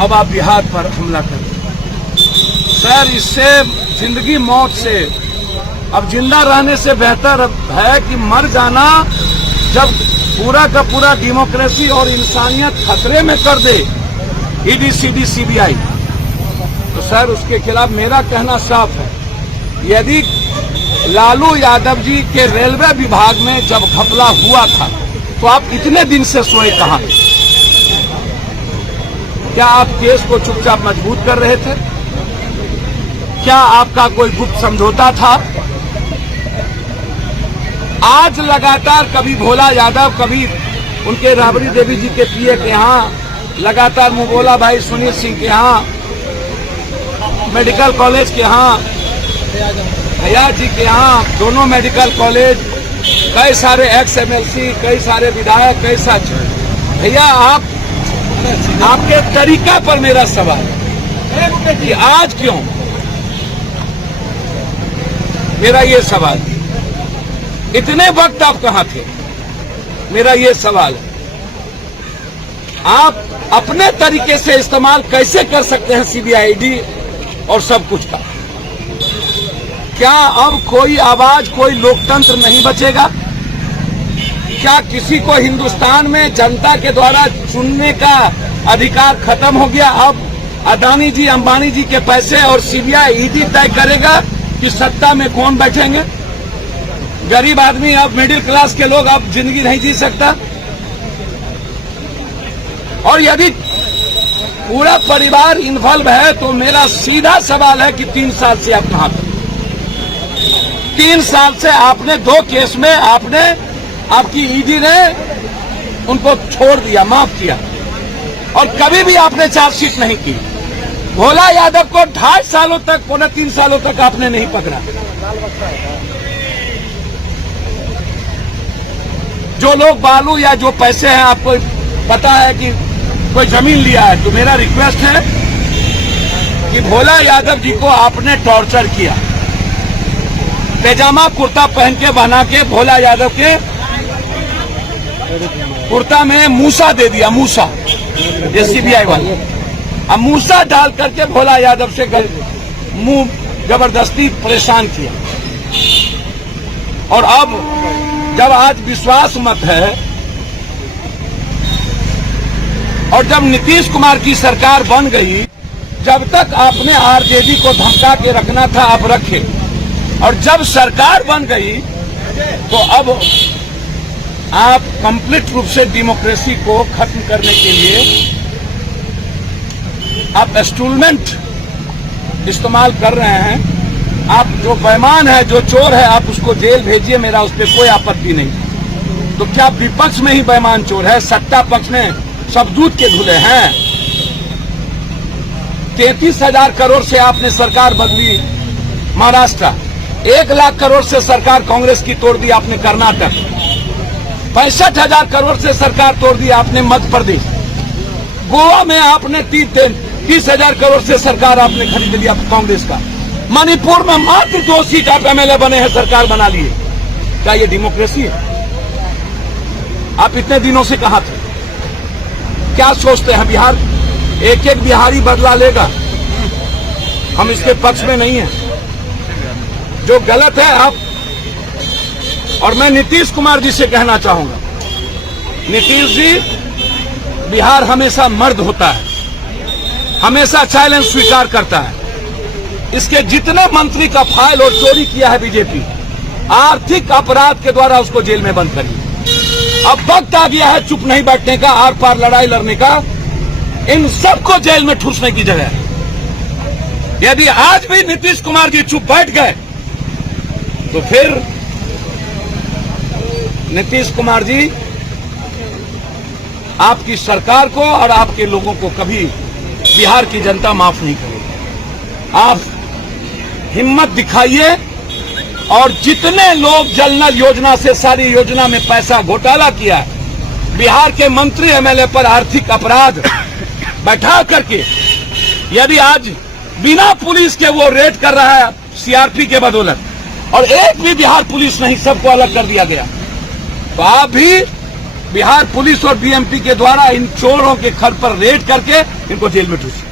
अब आप बिहार पर हमला कर रहे हैं। सर, इससे जिंदगी मौत से, अब जिंदा रहने से बेहतर है कि मर जाना। जब पूरा का पूरा डेमोक्रेसी और इंसानियत खतरे में कर दे ईडी, सीडी, सीबीआई, तो सर उसके खिलाफ मेरा कहना साफ है। यदि लालू यादव जी के रेलवे विभाग में जब घपला हुआ था तो आप इतने दिन से सोए कहां? क्या आप केस को चुपचाप मजबूत कर रहे थे? क्या आपका कोई गुप्त समझौता था? आज लगातार कभी भोला यादव, कभी उनके राबड़ी देवी जी के पीए के यहाँ, लगातार मुबोला भाई सुनील सिंह के यहाँ, मेडिकल कॉलेज के यहाँ, भैया जी के यहाँ, दोनों मेडिकल कॉलेज, कई सारे एक्स एमएलसी, कई सारे विधायक, कई सारे भैया, आपके तरीका पर मेरा सवाल है कि आज क्यों? मेरा ये सवाल, इतने वक्त आप कहां थे? मेरा ये सवाल है। आप अपने तरीके से इस्तेमाल कैसे कर सकते हैं सीबीआईडी और सब कुछ का? क्या अब कोई आवाज, कोई लोकतंत्र नहीं बचेगा? क्या किसी को हिंदुस्तान में जनता के द्वारा चुनने का अधिकार खत्म हो गया? अब अदानी जी, अंबानी जी के पैसे और सीबीआई, ईडी तय करेगा कि सत्ता में कौन बैठेंगे? गरीब आदमी, अब मिडिल क्लास के लोग अब जिंदगी नहीं जी सकता। और यदि पूरा परिवार इन्वॉल्व है तो मेरा सीधा सवाल है कि 3 साल से आप कहां थे? 3 साल से आपने 2 केस में आपकी ईडी ने उनको छोड़ दिया, माफ किया, और कभी भी आपने चार्जशीट नहीं की। भोला यादव को 2.5 सालों तक, 3 सालों तक आपने नहीं पकड़ा। जो लोग बालू या जो पैसे हैं, आपको पता है कि कोई जमीन लिया है, तो मेरा रिक्वेस्ट है कि भोला यादव जी को आपने टॉर्चर किया, पैजामा कुर्ता पहन के बना के भोला यादव के कुर्ता में मूसा दे दिया, मूसा, ये सीबीआई वाले, अब मूसा डाल करके भोला यादव से मुंह जबरदस्ती परेशान किया। और अब जब आज विश्वास मत है और जब नीतीश कुमार की सरकार बन गई, जब तक आपने आरजेडी को धमका के रखना था आप रखे, और जब सरकार बन गई तो अब आप कंप्लीट रूप से डेमोक्रेसी को खत्म करने के लिए आप इंस्ट्रूमेंट इस्तेमाल कर रहे हैं। आप जो बेईमान है, जो चोर है, आप उसको जेल भेजिए, मेरा उस पर कोई आपत्ति नहीं। तो क्या विपक्ष में ही बेईमान चोर है? सत्ता पक्ष में सब दूध के धुले हैं। 33,000 करोड़ से आपने सरकार बदली महाराष्ट्र, 1 लाख करोड़ से सरकार कांग्रेस की तोड़ दी आपने कर्नाटक, 65,000 करोड़ से सरकार तोड़ दी आपने मध्य प्रदेश, गोवा में आपने 30,000 करोड़ से सरकार आपने खरीद लिया कांग्रेस का, मणिपुर में मात्र 2 सीट आप एमएलए बने हैं, सरकार बना लिए। क्या ये डेमोक्रेसी है? आप इतने दिनों से कहां थे? क्या सोचते हैं बिहार एक एक बिहारी बदला लेगा? हम इसके पक्ष में नहीं है। जो गलत है आप, और मैं नीतीश कुमार जी से कहना चाहूंगा, नीतीश जी, बिहार हमेशा मर्द होता है, हमेशा चैलेंज स्वीकार करता है। इसके जितने मंत्री का फाइल और चोरी किया है बीजेपी, आर्थिक अपराध के द्वारा उसको जेल में बंद करिए। अब वक्त आ गया है चुप नहीं बैठने का, आर पार लड़ाई लड़ने का। इन सबको जेल में ठूसने की जगह है। यदि आज भी नीतीश कुमार जी चुप बैठ गए तो फिर नीतीश कुमार जी आपकी सरकार को और आपके लोगों को कभी बिहार की जनता माफ नहीं करेगी। आप हिम्मत दिखाइए, और जितने लोग जल नल योजना से सारी योजना में पैसा घोटाला किया है, बिहार के मंत्री एमएलए पर आर्थिक अपराध बैठा करके, यदि आज बिना पुलिस के वो रेड कर रहा है सीआरपी के बदौलत, और एक भी बिहार पुलिस नहीं, सबको अलग कर दिया गया, तो आप भी बिहार पुलिस और बीएमपी के द्वारा इन चोरों के घर पर रेड करके इनको जेल में ठूस।